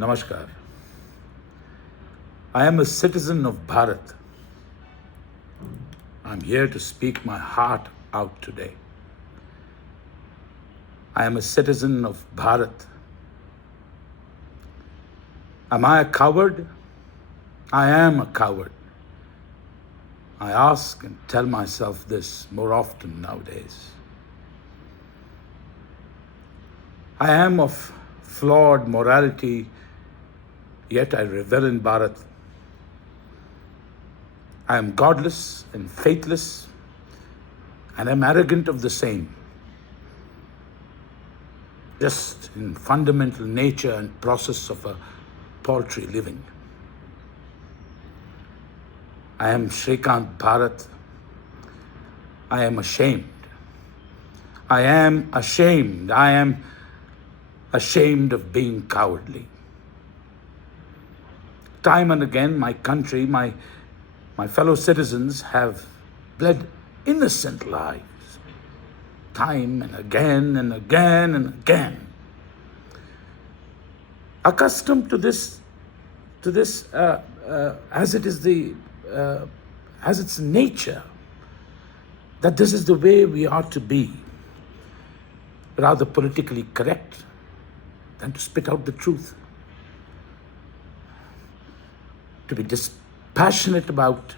Namaskar. I am a citizen of Bharat. I'm here to speak my heart out today. I am a citizen of Bharat. Am I a coward? I am a coward. I ask and tell myself this more often nowadays. I am of flawed morality, yet I revel in Bharat. I am godless and faithless, and am arrogant of the same, just in fundamental nature and process of a paltry living. I am Shrikanth Bharat. I am ashamed. I am ashamed. I am ashamed of being cowardly. Time and again, my country, my fellow citizens have bled innocent lives. Time and again and again and again. Accustomed to this, as it is as its nature, that this is the way we ought to be, rather politically correct than to spit out the truth. To be dispassionate about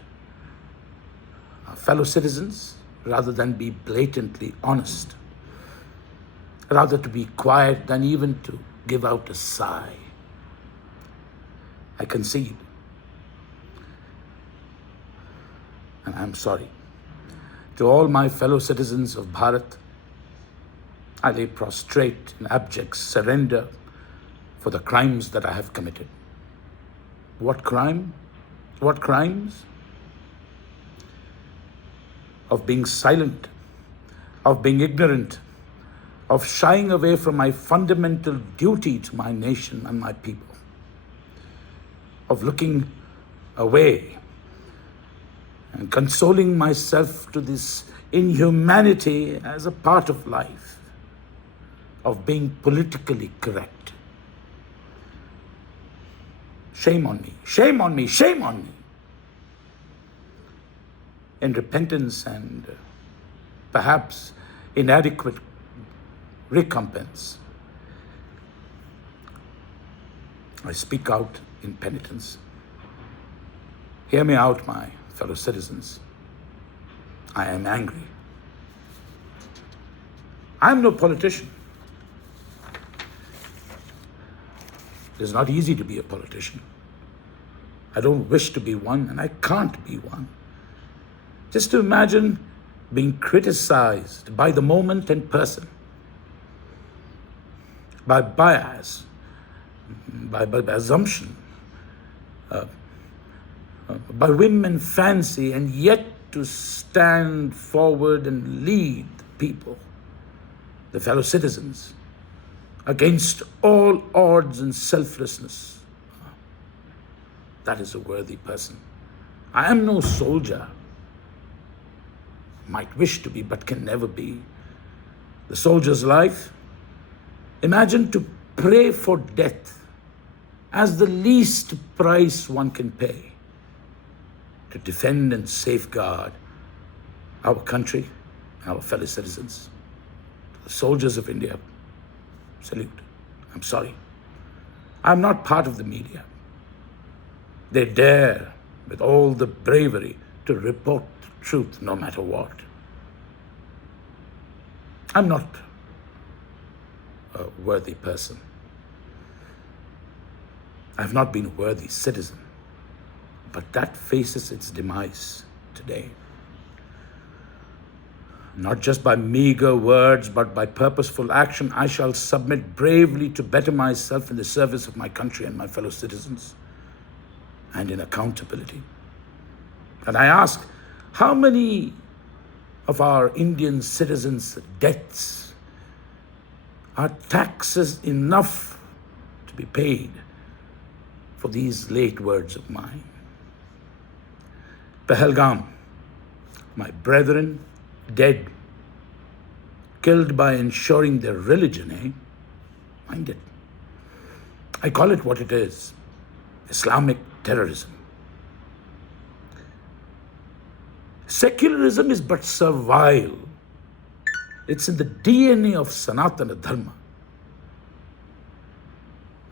our fellow citizens rather than be blatantly honest. Rather to be quiet than even to give out a sigh. I concede. And I'm sorry. To all my fellow citizens of Bharat, I lay prostrate in abject surrender for the crimes that I have committed. What crime? What crimes? Of being silent, of being ignorant, of shying away from my fundamental duty to my nation and my people, of looking away and consoling myself to this inhumanity as a part of life, of being politically correct. Shame on me, shame on me, shame on me. In repentance and perhaps inadequate recompense, I speak out in penitence. Hear me out, my fellow citizens. I am angry. I am no politician. It is not easy to be a politician. I don't wish to be one, and I can't be one. Just to imagine being criticized by the moment and person, by bias, by assumption, by whim and fancy, and yet to stand forward and lead the people, the fellow citizens, against all odds and selflessness. That is a worthy person. I am no soldier. Might wish to be, but can never be. The soldier's life, imagine to pray for death as the least price one can pay to defend and safeguard our country and our fellow citizens. To the soldiers of India, salute. I'm sorry. I'm not part of the media. They dare, with all the bravery, to report the truth no matter what. I'm not a worthy person. I have not been a worthy citizen, but that faces its demise today. Not just by meager words, but by purposeful action, I shall submit bravely to better myself in the service of my country and my fellow citizens, and in accountability. And I ask, how many of our Indian citizens' deaths are taxes enough to be paid for these late words of mine? Pahalgam, my brethren dead, killed by ensuring their religion, Mind it. I call it what it is: Islamic terrorism. Secularism is but servile. It's in the DNA of Sanatana Dharma.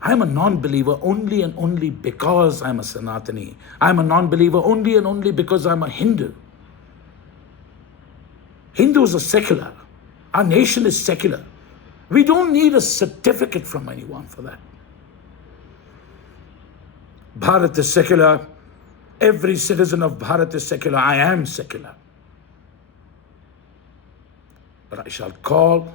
I'm a non-believer only and only because I'm a Sanatani. I'm a non-believer only and only because I'm a Hindu. Hindus are secular. Our nation is secular. We don't need a certificate from anyone for that. Bharat is secular. Every citizen of Bharat is secular. I am secular. But I shall call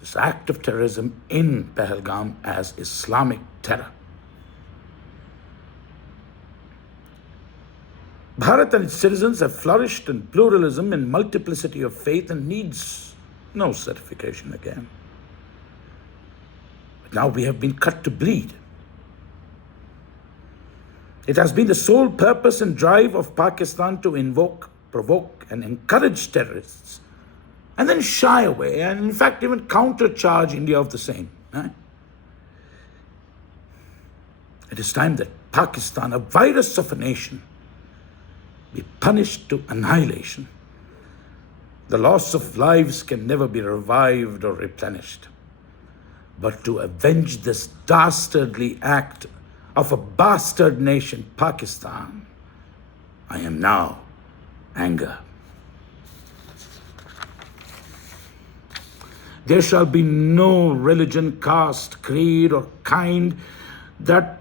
this act of terrorism in Pahalgam as Islamic terror. Bharat and its citizens have flourished in pluralism and multiplicity of faith and needs no certification again. But now we have been cut to bleed. It has been the sole purpose and drive of Pakistan to invoke, provoke, and encourage terrorists, and then shy away, and in fact even countercharge India of the same. It is time that Pakistan, a virus of a nation, be punished to annihilation. The loss of lives can never be revived or replenished. But to avenge this dastardly act of a bastard nation, Pakistan, I am now anger. There shall be no religion, caste, creed, or kind that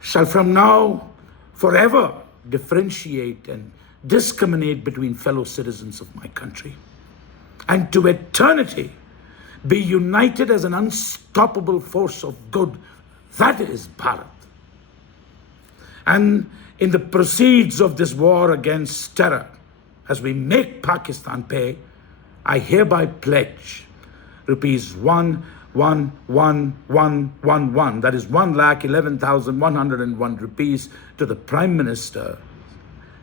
shall from now forever differentiate and discriminate between fellow citizens of my country, and to eternity be united as an unstoppable force of good. That is Bharat. And in the proceeds of this war against terror, as we make Pakistan pay, I hereby pledge rupees 1,1,1,1,1, that is 1,11,101 rupees, to the Prime Minister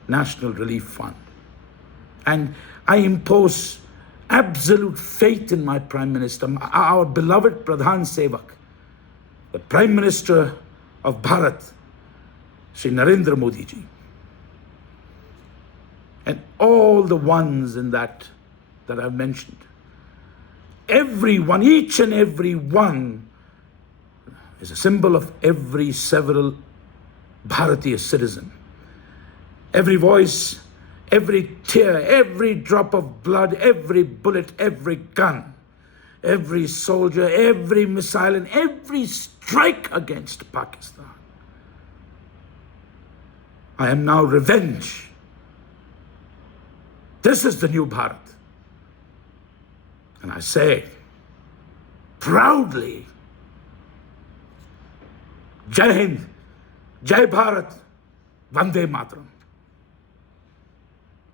National Relief Fund. And I impose absolute faith in my Prime Minister, our beloved Pradhan Sevak, the Prime Minister of Bharat, Shri Narendra Modi ji, and all the ones in that I've mentioned. Everyone, each and every one, is a symbol of every several Bharatiya citizen. Every voice, every tear, every drop of blood, every bullet, every gun, every soldier, every missile, and every strike against Pakistan. I am now revenge. This is the new Bharat. And I say proudly, Jai Hind, Jai Bharat, Vande Mataram.